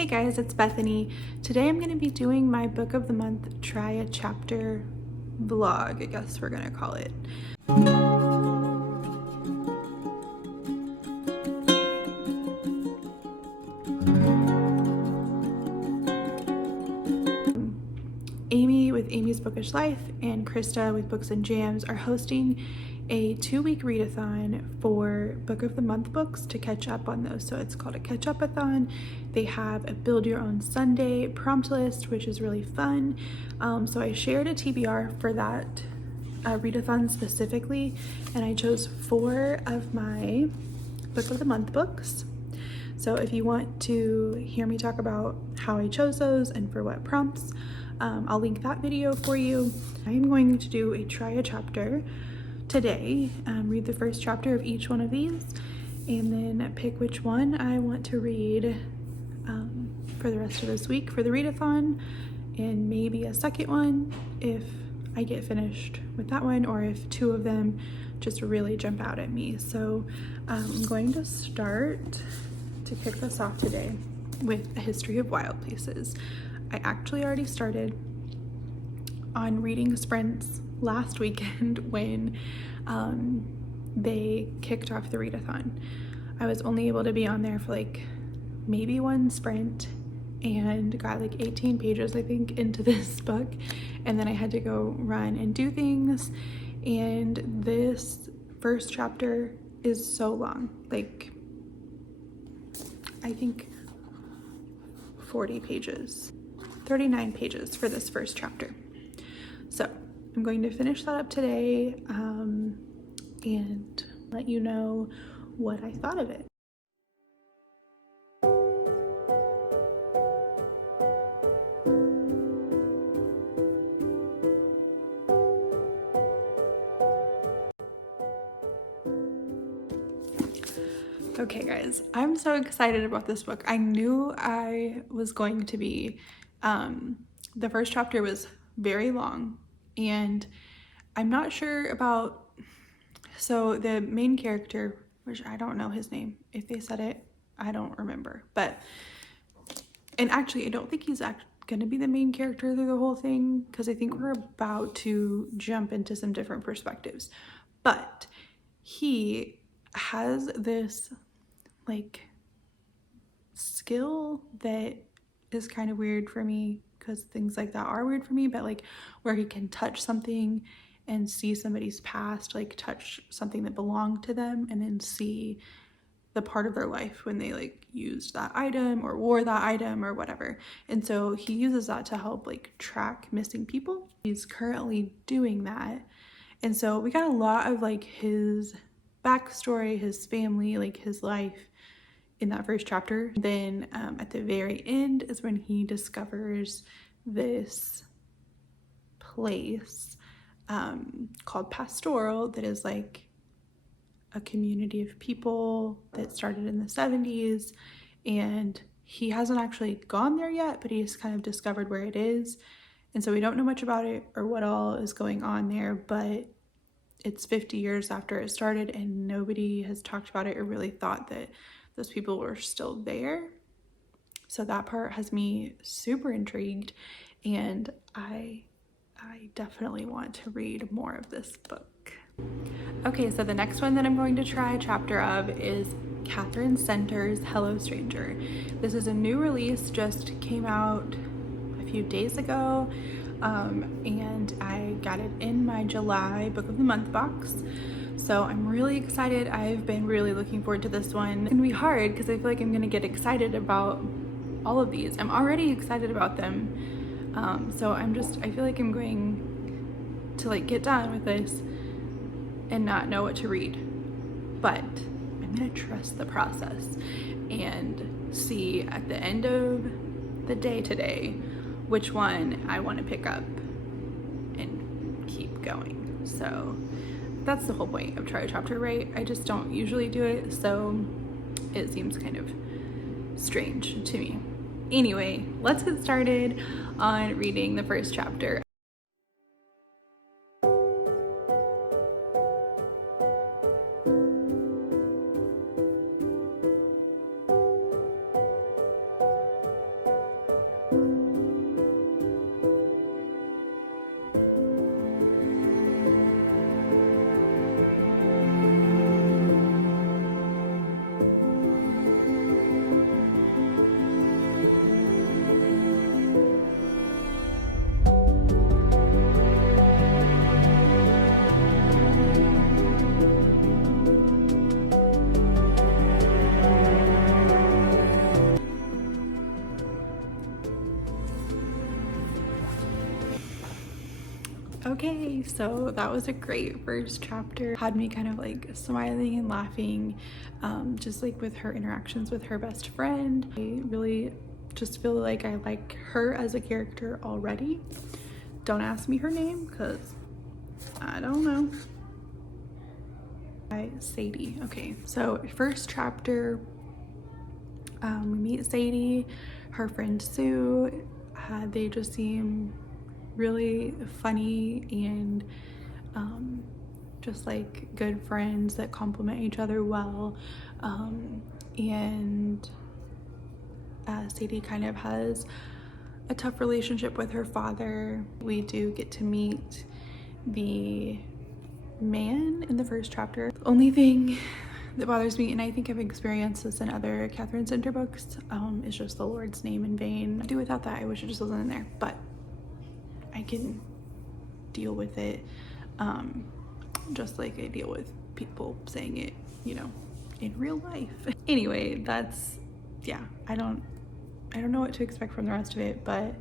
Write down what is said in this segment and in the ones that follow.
Hey guys, it's Bethany. Today I'm going to be doing my book of the month try a chapter vlog, I guess we're going to call it. Amy with Amy's Bookish Life and Krista with Books and Jams are hosting a 2-week readathon for Book of the Month books to catch up on those. So it's called a Ketchupathon. They have a Build Your Own Sunday prompt list, which is really fun. So I shared a TBR for that readathon specifically, and I chose 4 of my Book of the Month books. So if you want to hear me talk about how I chose those and for what prompts, I'll link that video for you. I'm going to do a try a chapter today, read the first chapter of each one of these, and then pick which one I want to read for the rest of this week for the readathon, and maybe a second one if I get finished with that one, or if 2 of them just really jump out at me. So I'm going to start to kick this off today with A History of Wild Places. I actually already started on reading sprints last weekend when they kicked off the readathon. I was only able to be on there for like maybe 1 sprint and got like 18 pages I think into this book, and then I had to go run and do things, and this first chapter is so long, like I think 40 pages, 39 pages for this first chapter. So I'm going to finish that up today and let you know what I thought of it. Okay guys, I'm so excited about this book. I knew I was going to be, the first chapter was very long, and I'm not sure about, so the main character, which I don't know his name, if they said it, I don't remember, but, and actually I don't think he's gonna be the main character through the whole thing, because I think we're about to jump into some different perspectives, but he has this like skill that is kind of weird for me, because things like that are weird for me, but like where he can touch something and see somebody's past, like touch something that belonged to them and then see the part of their life when they like used that item or wore that item or whatever. And so he uses that to help like track missing people. He's currently doing that, and so we got a lot of like his backstory, his family, like his life in that first chapter. Then at the very end is when he discovers this place called Pastoral that is like a community of people that started in the 70s, and he hasn't actually gone there yet, but he's kind of discovered where it is, and so we don't know much about it or what all is going on there, but it's 50 years after it started and nobody has talked about it or really thought that those people were still there. So that part has me super intrigued, and I definitely want to read more of this book. Okay, so the next one that I'm going to try a chapter of is Catherine Center's Hello Stranger. This is a new release, just came out a few days ago, and I got it in my July Book of the Month box. So I'm really excited. I've been really looking forward to this one. It's gonna be hard because I feel like I'm gonna get excited about all of these. I'm already excited about them. So I feel like I'm going to like get done with this and not know what to read. But I'm gonna trust the process and see at the end of the day today which one I want to pick up and keep going. So that's the whole point of try a chapter, right? I just don't usually do it, so it seems kind of strange to me. Anyway, let's get started on reading the first chapter. Okay, so that was a great first chapter. Had me kind of like smiling and laughing, just like with her interactions with her best friend. I really just feel like I like her as a character already. Don't ask me her name because I don't know. By Sadie. Okay, so first chapter, we meet Sadie, her friend Sue. They just seem really funny and just like good friends that complement each other well. And Sadie kind of has a tough relationship with her father. We do get to meet the man in the first chapter. The only thing that bothers me, and I think I've experienced this in other Catherine Center books, is just the Lord's name in vain. I do without that. I wish it just wasn't in there, but I can deal with it, just like I deal with people saying it, you know, in real life. Anyway, that's, yeah, I don't know what to expect from the rest of it, but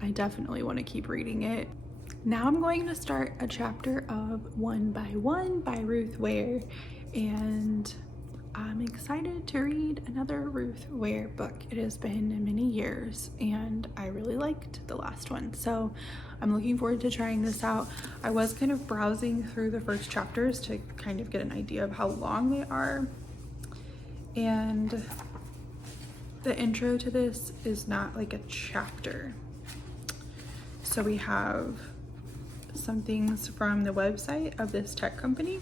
I definitely want to keep reading it. Now I'm going to start a chapter of One by One by Ruth Ware, and I'm excited to read another Ruth Ware book. It has been many years and I really liked the last one, so I'm looking forward to trying this out. I was kind of browsing through the first chapters to kind of get an idea of how long they are, and the intro to this is not like a chapter. So we have some things from the website of this tech company.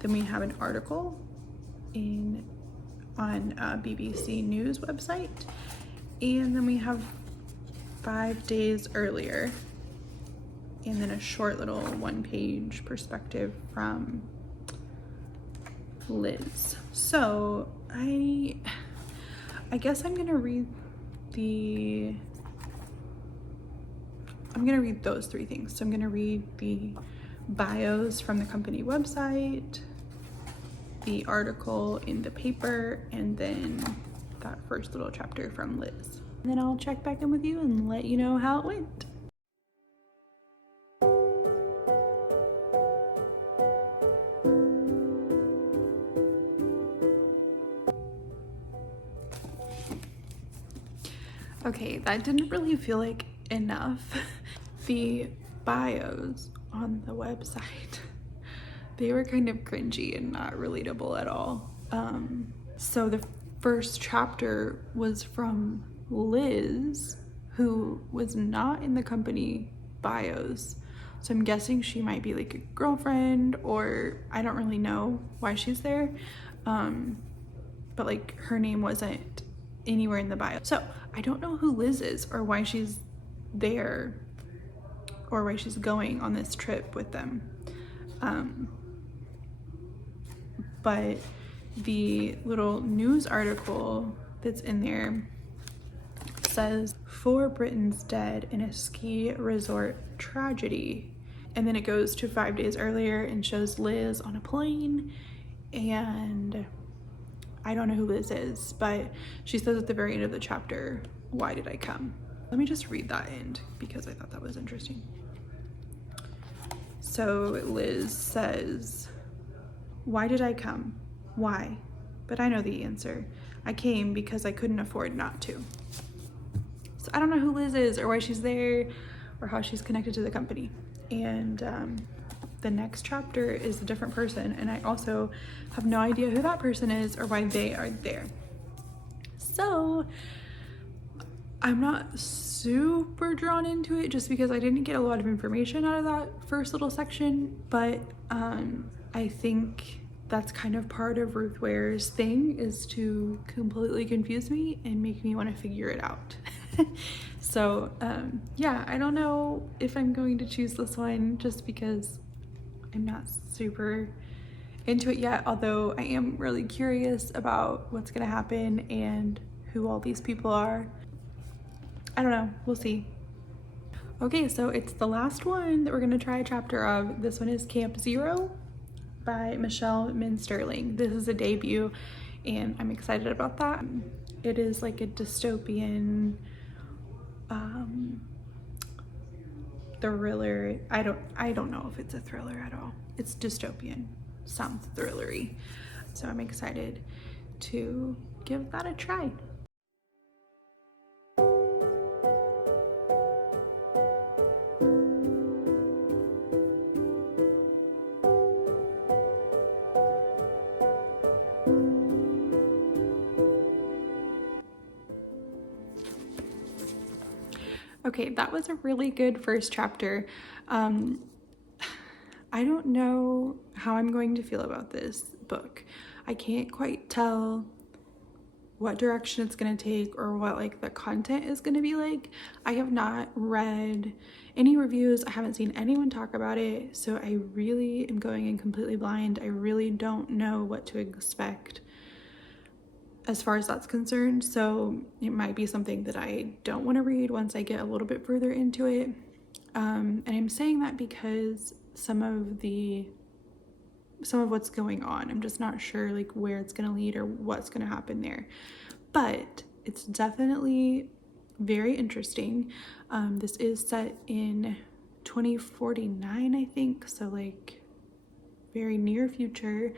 Then we have an article on BBC News website. And then we have 5 days earlier. And then a short little one-page perspective from Liz. So I guess I'm gonna read those 3 things. So I'm gonna read the bios from the company website, the article in the paper, and then that first little chapter from Liz. And then I'll check back in with you and let you know how it went. Okay, that didn't really feel like enough. The bios on the website, they were kind of cringy and not relatable at all. So the first chapter was from Liz, who was not in the company bios. So I'm guessing she might be like a girlfriend, or I don't really know why she's there. But like her name wasn't anywhere in the bio. So I don't know who Liz is or why she's there or why she's going on this trip with them. But the little news article that's in there says 4 Britons dead in a ski resort tragedy. And then it goes to 5 days earlier and shows Liz on a plane, and I don't know who Liz is, but she says at the very end of the chapter, "Why did I come?" Let me just read that end because I thought that was interesting. So Liz says, "Why did I come? Why? But I know the answer. I came because I couldn't afford not to." So I don't know who Liz is or why she's there or how she's connected to the company. And the next chapter is a different person, and I also have no idea who that person is or why they are there. So I'm not super drawn into it just because I didn't get a lot of information out of that first little section, but I think that's kind of part of Ruth Ware's thing, is to completely confuse me and make me want to figure it out. So yeah, I don't know if I'm going to choose this one just because I'm not super into it yet, although I am really curious about what's gonna happen and who all these people are. I don't know, we'll see. Okay, so it's the last one that we're gonna try a chapter of. This one is Camp Zero by Michelle Min-Sterling. This is a debut and I'm excited about that. It is like a dystopian thriller. I don't know if it's a thriller at all. It's dystopian, sounds thrillery. So I'm excited to give that a try. Okay, that was a really good first chapter. I don't know how I'm going to feel about this book. I can't quite tell what direction it's going to take or what like the content is going to be like. I have not read any reviews. I haven't seen anyone talk about it. So I really am going in completely blind. I really don't know what to expect as far as that's concerned. So it might be something that I don't want to read once I get a little bit further into it. And I'm saying that because some of what's going on, I'm just not sure like where it's going to lead or what's going to happen there. But it's definitely very interesting. This is set in 2049, I think, so like very near future.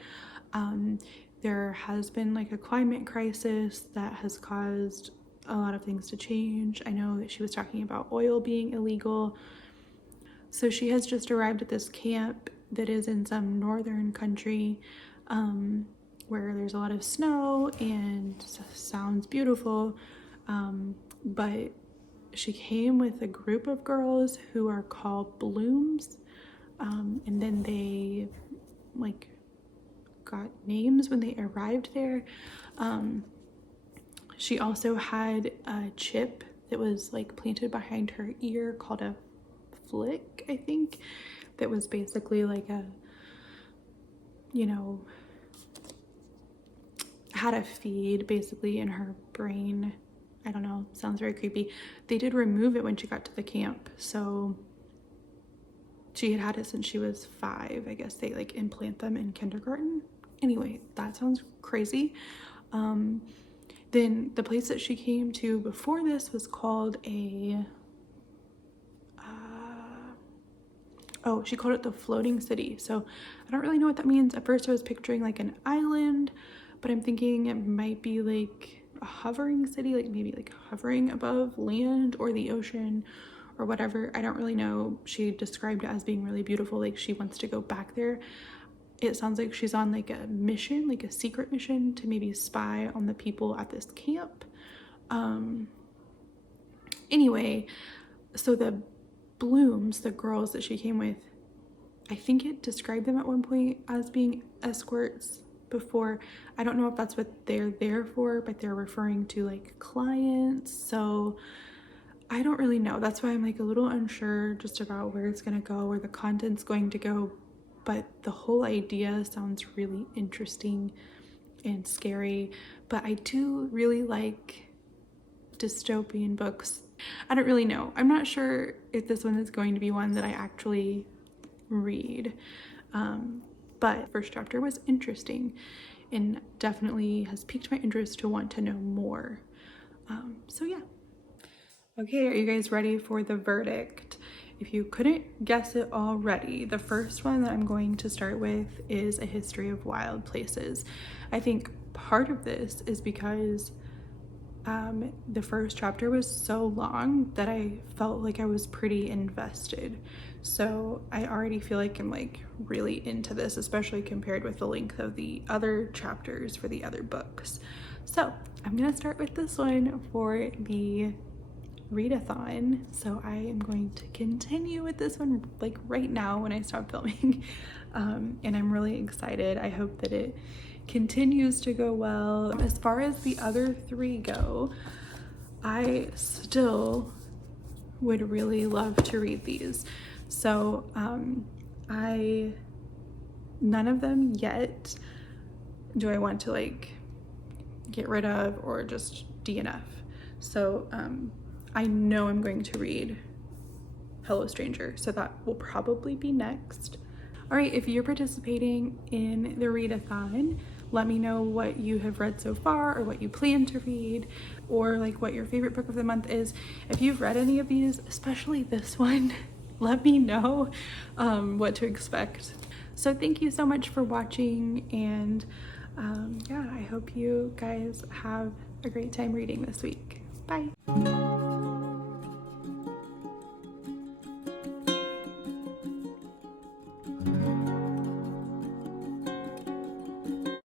There has been like a climate crisis that has caused a lot of things to change. I know that she was talking about oil being illegal. So she has just arrived at this camp that is in some northern country where there's a lot of snow and sounds beautiful. But she came with a group of girls who are called Blooms. And then they like got names when they arrived there. She also had a chip that was like planted behind her ear called a flick, I think, that was basically like a, you know, had a feed basically in her brain. I don't know, sounds very creepy. They did remove it when she got to the camp, so she had it since she was 5. I guess they like implant them in kindergarten. Anyway, that sounds crazy. Then the place that she came to before this was called she called it the Floating City. So I don't really know what that means. At first I was picturing like an island, but I'm thinking it might be like a hovering city, like maybe like hovering above land or the ocean or whatever. I don't really know. She described it as being really beautiful, like she wants to go back there. It sounds like she's on like a mission, like a secret mission to maybe spy on the people at this camp. Anyway, so the Blooms, the girls that she came with, I think it described them at one point as being escorts before. I don't know if that's what they're there for, but they're referring to like clients. So I don't really know. That's why I'm like a little unsure just about where it's going to go, where the content's going to go. But the whole idea sounds really interesting and scary. But I do really like dystopian books. I don't really know. I'm not sure if this one is going to be one that I actually read. But first chapter was interesting and definitely has piqued my interest to want to know more. So yeah. Okay, are you guys ready for the verdict? If you couldn't guess it already, the first one that I'm going to start with is A History of Wild Places. I think part of this is because the first chapter was so long that I felt like I was pretty invested. So I already feel like I'm like really into this, especially compared with the length of the other chapters for the other books. So I'm gonna start with this one for the readathon. So I am going to continue with this one like right now when I stop filming. And I'm really excited. I hope that it continues to go well. As far as the other 3 go, I still would really love to read these. So none of them yet do I want to like get rid of or just DNF. So I know I'm going to read Hello Stranger, so that will probably be next. All right, if you're participating in the readathon, let me know what you have read so far or what you plan to read, or like what your favorite book of the month is. If you've read any of these, especially this one, let me know what to expect. So thank you so much for watching, and yeah, I hope you guys have a great time reading this week. Bye.